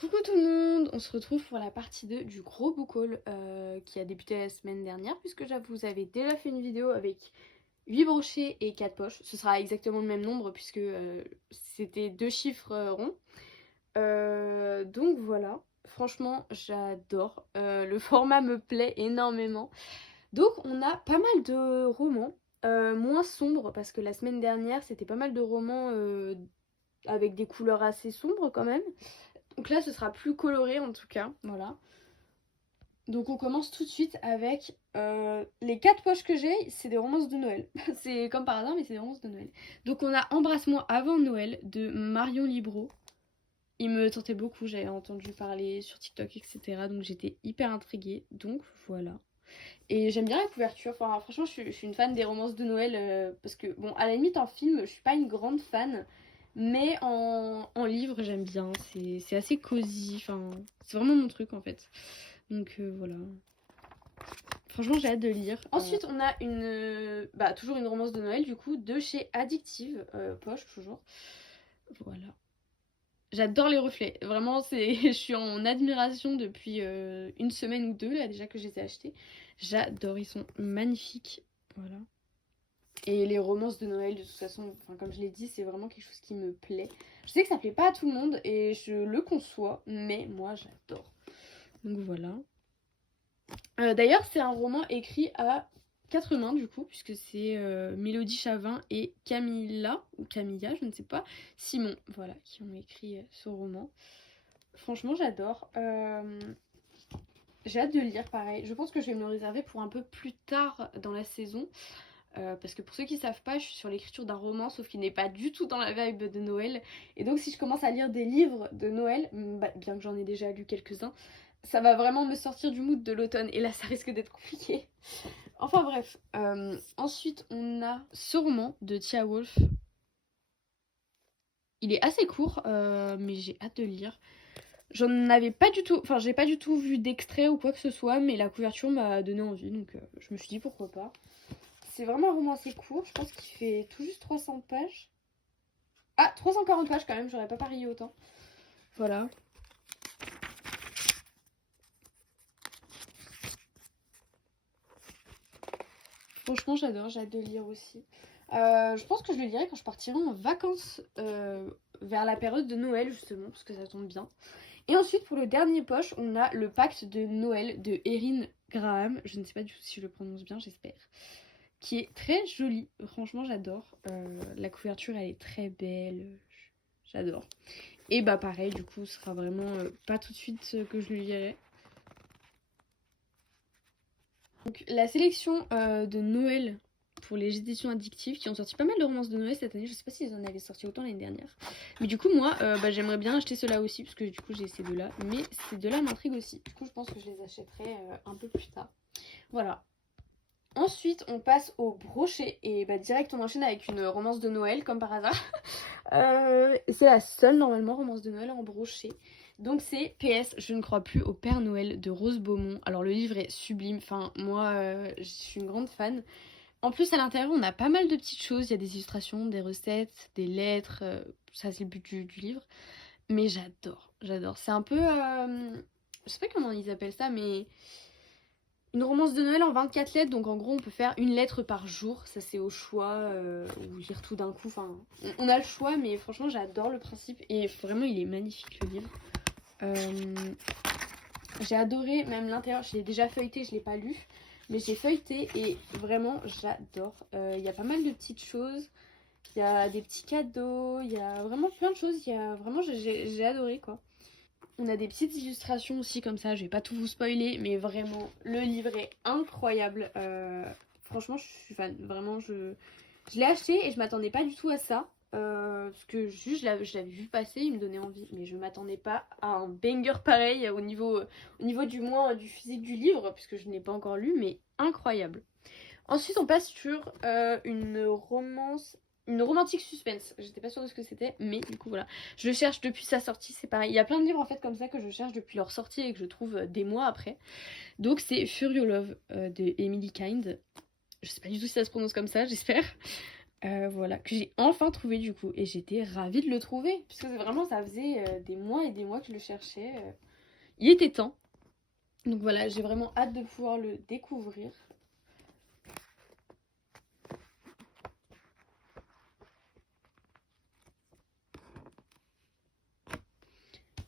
Coucou tout le monde, on se retrouve pour la partie 2 du gros book haul qui a débuté la semaine dernière puisque je vous avais déjà fait une vidéo avec 8 brochets et 4 poches. Ce sera exactement le même nombre puisque c'était deux chiffres ronds. Donc voilà, franchement j'adore, le format me plaît énormément. Donc on a pas mal de romans, moins sombres parce que la semaine dernière c'était pas mal de romans avec des couleurs assez sombres quand même. Donc là, ce sera plus coloré en tout cas, voilà. Donc on commence tout de suite avec les 4 poches que j'ai, c'est des romances de Noël. C'est comme par hasard, mais c'est des romances de Noël. Donc on a Embrasse-moi avant Noël de Marion Libro. Il me tentait beaucoup, j'avais entendu parler sur TikTok, etc. Donc j'étais hyper intriguée. Donc voilà. Et j'aime bien la couverture. Enfin, franchement, je suis une fan des romances de Noël. Parce que, bon, à la limite, en film, je suis pas une grande fan. Mais en livre, j'aime bien. C'est assez cosy. Enfin, c'est vraiment mon truc en fait. Donc voilà. Franchement, j'ai hâte de lire. Ensuite, on a toujours une romance de Noël, du coup, de chez Addictive, poche toujours. Voilà. J'adore les reflets. Vraiment, je suis en admiration depuis une semaine ou deux, là, déjà que je les ai achetés. J'adore, ils sont magnifiques. Voilà. Et les romances de Noël, de toute façon, enfin, comme je l'ai dit, c'est vraiment quelque chose qui me plaît. Je sais que ça plaît pas à tout le monde et je le conçois, mais moi, j'adore. Donc voilà. D'ailleurs, c'est un roman écrit à 4 mains, du coup, puisque c'est Mélodie Chavin et Camilla, ou Camilla, je ne sais pas, Simon, voilà, qui ont écrit ce roman. Franchement, j'adore. J'ai hâte de lire, pareil. Je pense que je vais me le réserver pour un peu plus tard dans la saison. Parce que pour ceux qui savent pas, je suis sur l'écriture d'un roman, sauf qu'il n'est pas du tout dans la vibe de Noël. Et donc si je commence à lire des livres de Noël, bien que j'en ai déjà lu quelques-uns, ça va vraiment me sortir du mood de l'automne. Et là, ça risque d'être compliqué. Enfin bref. Ensuite, on a ce roman de Tia Wolf. Il est assez court, mais j'ai hâte de le lire. J'en avais pas du tout, enfin j'ai pas du tout vu d'extrait ou quoi que ce soit, mais la couverture m'a donné envie, donc je me suis dit pourquoi pas. C'est vraiment un roman assez court, je pense qu'il fait tout juste 300 pages. Ah, 340 pages quand même, j'aurais pas parié autant. Voilà. Franchement, j'adore, j'ai hâte de lire aussi. Je pense que je le lirai quand je partirai en vacances vers la période de Noël, justement, parce que ça tombe bien. Et ensuite, pour le dernier poche, on a le pacte de Noël de Erin Graham. Je ne sais pas du tout si je le prononce bien, j'espère. Qui est très joli. Franchement, j'adore. La couverture, elle est très belle. J'adore. Et bah pareil, du coup, ce sera vraiment pas tout de suite que je le lirai. Donc la sélection de Noël pour les éditions addictives qui ont sorti pas mal de romances de Noël cette année. Je sais pas s'ils en avaient sorti autant l'année dernière. Mais du coup, moi, j'aimerais bien acheter ceux-là aussi, parce que du coup, j'ai ces deux-là. Mais ces deux-là m'intriguent aussi. Du coup, je pense que je les achèterai un peu plus tard. Voilà. Ensuite, on passe au brochet. Et direct, on enchaîne avec une romance de Noël, comme par hasard. C'est la seule, normalement, romance de Noël en brochet. Donc c'est PS, je ne crois plus au Père Noël de Rose Beaumont. Alors le livre est sublime, enfin moi je suis une grande fan. En plus à l'intérieur on a pas mal de petites choses, il y a des illustrations, des recettes, des lettres, ça c'est le but du livre. Mais j'adore, j'adore. C'est un peu, je sais pas comment ils appellent ça, mais une romance de Noël en 24 lettres, donc en gros on peut faire une lettre par jour, ça c'est au choix, ou lire tout d'un coup, enfin on a le choix, mais franchement j'adore le principe et vraiment il est magnifique le livre. J'ai adoré même l'intérieur, je l'ai déjà feuilleté, je l'ai pas lu, mais j'ai feuilleté et vraiment j'adore. Il y a pas mal de petites choses, il y a des petits cadeaux, il y a vraiment plein de choses, il y a vraiment j'ai adoré quoi. On a des petites illustrations aussi comme ça, je vais pas tout vous spoiler, mais vraiment le livre est incroyable. Franchement je suis fan, vraiment je l'ai acheté et je m'attendais pas du tout à ça. Parce que juste je l'avais vu passer, il me donnait envie, mais je m'attendais pas à un banger pareil au niveau du moins du physique du livre, puisque je n'ai pas encore lu, mais incroyable. Ensuite on passe sur une romantique suspense. J'étais pas sûre de ce que c'était, mais du coup voilà. Je le cherche depuis sa sortie, c'est pareil. Il y a plein de livres en fait comme ça que je cherche depuis leur sortie et que je trouve des mois après. Donc c'est Furio Love de Emily Kind. Je sais pas du tout si ça se prononce comme ça, j'espère. Voilà, que j'ai enfin trouvé du coup. Et j'étais ravie de le trouver, puisque vraiment ça faisait des mois et des mois que je le cherchais. Il était temps. Donc voilà, j'ai vraiment hâte de pouvoir le découvrir.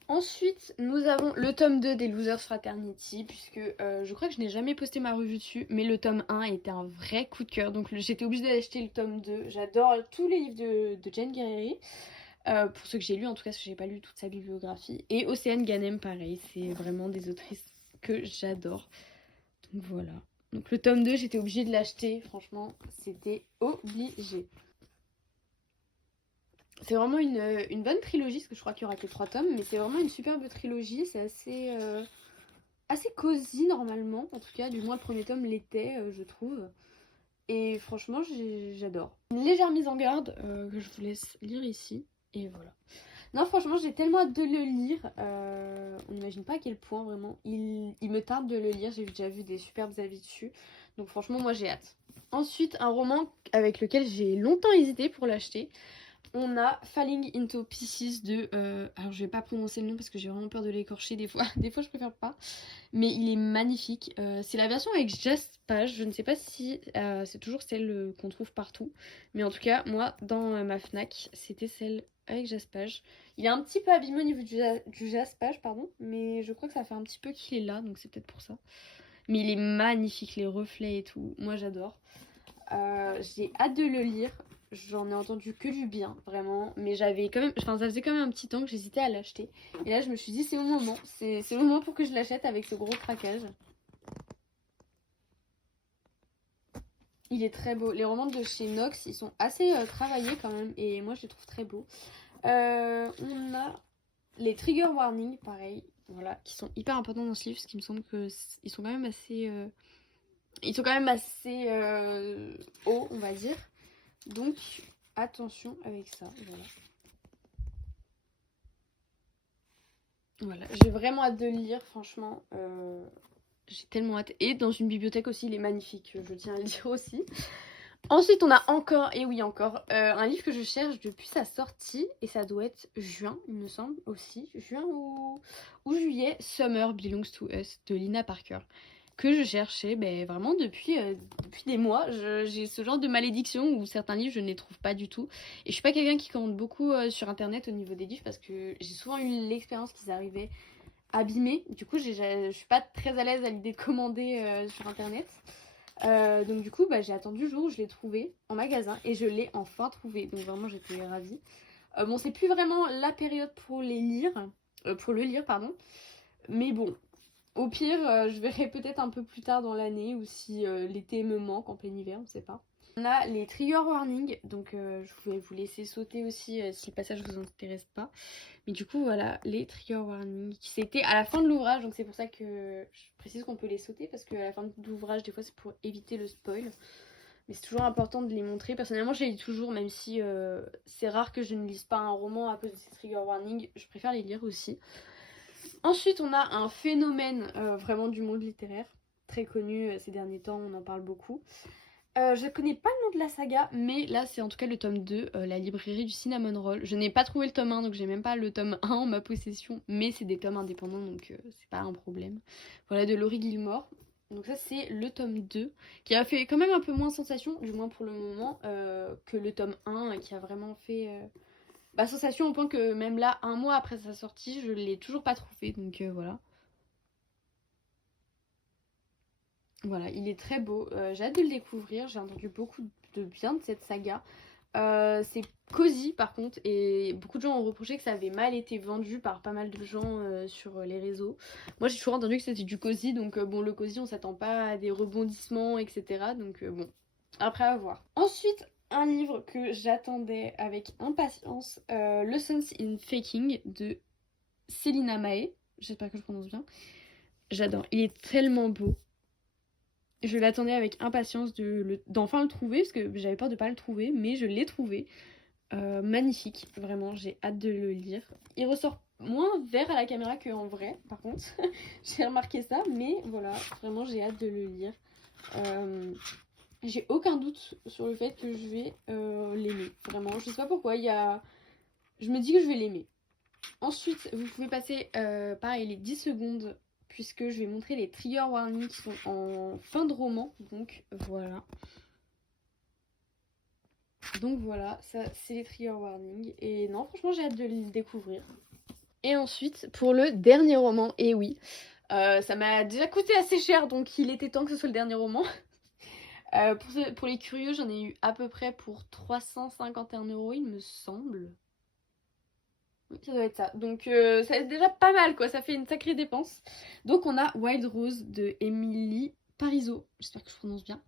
Ensuite, nous avons le tome 2 des Losers Fraternity, puisque je crois que je n'ai jamais posté ma revue dessus, mais le tome 1 était un vrai coup de cœur, donc j'étais obligée d'acheter le tome 2. J'adore tous les livres de Jane Guerrieri, pour ceux que j'ai lus en tout cas, parce que j'ai pas lu toute sa bibliographie. Et Océane Ganem, pareil, c'est vraiment des autrices que j'adore. Donc voilà. Donc le tome 2, j'étais obligée de l'acheter, franchement, c'était obligé. C'est vraiment une bonne trilogie, parce que je crois qu'il y aura que 3 tomes, mais c'est vraiment une superbe trilogie, c'est assez cosy normalement, en tout cas, du moins le premier tome l'était, je trouve. Et franchement, j'adore. Une légère mise en garde que je vous laisse lire ici, et voilà. Non, franchement, j'ai tellement hâte de le lire, on n'imagine pas à quel point vraiment il me tarde de le lire, j'ai déjà vu des superbes avis dessus, donc franchement, moi j'ai hâte. Ensuite, un roman avec lequel j'ai longtemps hésité pour l'acheter. On a Falling into Pieces de... alors je vais pas prononcer le nom parce que j'ai vraiment peur de l'écorcher des fois. Des fois je préfère pas. Mais il est magnifique. C'est la version avec Just Page. Je ne sais pas si c'est toujours celle qu'on trouve partout. Mais en tout cas, moi, dans ma Fnac, c'était celle avec Just Page. Il est un petit peu abîmé au niveau du Just Page, pardon. Mais je crois que ça fait un petit peu qu'il est là. Donc c'est peut-être pour ça. Mais il est magnifique, les reflets et tout. Moi j'adore. J'ai hâte de le lire. J'en ai entendu que du bien, vraiment. Mais j'avais quand même. Enfin, ça faisait quand même un petit temps que j'hésitais à l'acheter. Et là, je me suis dit, c'est le moment. C'est le moment pour que je l'achète avec ce gros craquage. Il est très beau. Les romans de chez Nox, ils sont assez travaillés quand même. Et moi, je les trouve très beaux. On a les trigger warnings, pareil. Voilà, qui sont hyper importants dans ce livre. Parce qu'il me semble qu'ils sont quand même assez. Ils sont quand même assez hauts, on va dire. Donc, attention avec ça. Voilà. Voilà, j'ai vraiment hâte de le lire, franchement. J'ai tellement hâte. Et dans une bibliothèque aussi, il est magnifique, je tiens à le dire aussi. Ensuite, on a encore, et oui encore, un livre que je cherche depuis sa sortie. Et ça doit être juin, il me semble aussi. Juin ou juillet. Summer Belongs to Us de Lina Parker. Que je cherchais vraiment depuis des mois. J'ai ce genre de malédiction où certains livres je ne les trouve pas du tout. Et je suis pas quelqu'un qui commande beaucoup sur internet au niveau des livres parce que j'ai souvent eu l'expérience qu'ils arrivaient abîmés. Du coup, je suis pas très à l'aise à l'idée de commander sur internet. Donc du coup, j'ai attendu le jour où je l'ai trouvé en magasin et je l'ai enfin trouvé. Donc vraiment, j'étais ravie. Bon, c'est plus vraiment la période pour les lire, pour le lire, pardon. Mais bon, au pire, je verrai peut-être un peu plus tard dans l'année ou si l'été me manque en plein hiver, on sait pas. On a les trigger warnings, donc je vais vous laisser sauter aussi si le passage vous intéresse pas. Mais du coup, voilà, les trigger warnings. C'était à la fin de l'ouvrage, donc c'est pour ça que je précise qu'on peut les sauter parce qu'à la fin de l'ouvrage, des fois, c'est pour éviter le spoil. Mais c'est toujours important de les montrer. Personnellement, je les lis toujours, même si c'est rare que je ne lise pas un roman à cause de ces trigger warnings. Je préfère les lire aussi. Ensuite, on a un phénomène vraiment du monde littéraire, très connu ces derniers temps, on en parle beaucoup. Je ne connais pas le nom de la saga, mais là c'est en tout cas le tome 2, la librairie du Cinnamon Roll. Je n'ai pas trouvé le tome 1, donc j'ai même pas le tome 1 en ma possession, mais c'est des tomes indépendants, donc c'est pas un problème. Voilà, de Laurie Gilmore. Donc ça c'est le tome 2, qui a fait quand même un peu moins sensation, du moins pour le moment, que le tome 1, qui a vraiment fait... sensation au point que même là, un mois après sa sortie, je l'ai toujours pas trouvé, donc voilà. Voilà, il est très beau, j'ai hâte de le découvrir, j'ai entendu beaucoup de bien de cette saga. C'est cosy par contre, et beaucoup de gens ont reproché que ça avait mal été vendu par pas mal de gens sur les réseaux. Moi j'ai toujours entendu que c'était du cosy, donc bon, le cosy on s'attend pas à des rebondissements, etc. Donc bon, après à voir. Ensuite, un livre que j'attendais avec impatience, Lessons in Faking de Célina Mae, j'espère que je prononce bien. J'adore, il est tellement beau. Je l'attendais avec impatience d'enfin le trouver, parce que j'avais peur de pas le trouver, mais je l'ai trouvé. Magnifique, vraiment, j'ai hâte de le lire. Il ressort moins vert à la caméra qu'en vrai, par contre. J'ai remarqué ça, mais voilà, vraiment j'ai hâte de le lire. J'ai aucun doute sur le fait que je vais l'aimer. Vraiment, je sais pas pourquoi, je me dis que je vais l'aimer. Ensuite, vous pouvez passer pareil les 10 secondes puisque je vais montrer les trigger warnings qui sont en fin de roman. Donc voilà. Donc voilà, ça c'est les trigger warnings. Et non, franchement, j'ai hâte de les découvrir. Et ensuite, pour le dernier roman, et oui, ça m'a déjà coûté assez cher, donc il était temps que ce soit le dernier roman. Pour les curieux, j'en ai eu à peu près pour 351 €, il me semble. Oui, ça doit être ça. Donc ça est déjà pas mal, quoi. Ça fait une sacrée dépense. Donc on a Wild Rose de Emily Parizeau. J'espère que je prononce bien.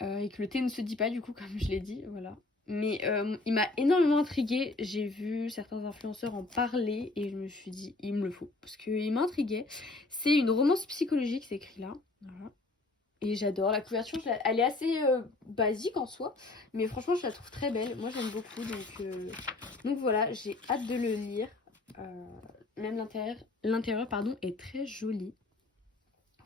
Et que le T ne se dit pas, du coup, comme je l'ai dit. Voilà. Mais il m'a énormément intriguée. J'ai vu certains influenceurs en parler et je me suis dit, il me le faut. Parce qu'il m'a intriguée. C'est une romance psychologique, c'est écrit là. Voilà. Et j'adore la couverture, elle est assez basique en soi, mais franchement je la trouve très belle. Moi j'aime beaucoup, donc voilà, j'ai hâte de le lire. Même l'intérieur pardon, est très joli.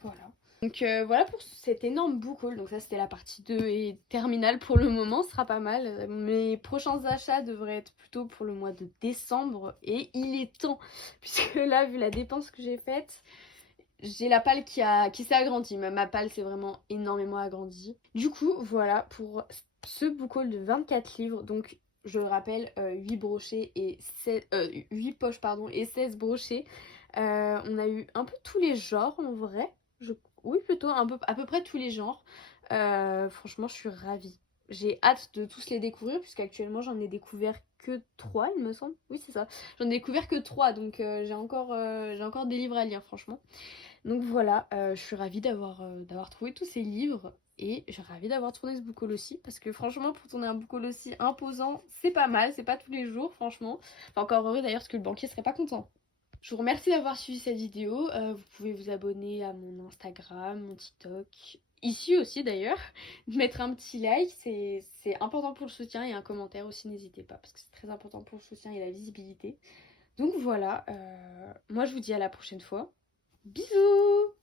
Voilà. Donc voilà pour cet énorme book haul. Donc ça c'était la partie 2 et terminale pour le moment, ce sera pas mal. Mes prochains achats devraient être plutôt pour le mois de décembre et il est temps, puisque là vu la dépense que j'ai faite, j'ai la palle qui s'est agrandie. Ma palle s'est vraiment énormément agrandie. Du coup, voilà pour ce book haul de 24 livres. Donc, je le rappelle, 8 brochets et 8 poches pardon, et 16 brochets. On a eu un peu tous les genres en vrai. Oui, plutôt à peu près tous les genres. Franchement, je suis ravie. J'ai hâte de tous les découvrir, puisqu'actuellement j'en ai découvert que 3, il me semble. Oui, c'est ça. J'en ai découvert que 3, donc j'ai encore des livres à lire, franchement. Donc voilà, je suis ravie d'avoir trouvé tous ces livres et je suis ravie d'avoir tourné ce book haul aussi parce que franchement pour tourner un book haul aussi imposant, c'est pas mal, c'est pas tous les jours franchement. Enfin encore heureux d'ailleurs parce que le banquier serait pas content. Je vous remercie d'avoir suivi cette vidéo, vous pouvez vous abonner à mon Instagram, mon TikTok, ici aussi d'ailleurs, mettre un petit like, c'est important pour le soutien et un commentaire aussi n'hésitez pas parce que c'est très important pour le soutien et la visibilité. Donc voilà, moi je vous dis à la prochaine fois. Bisous!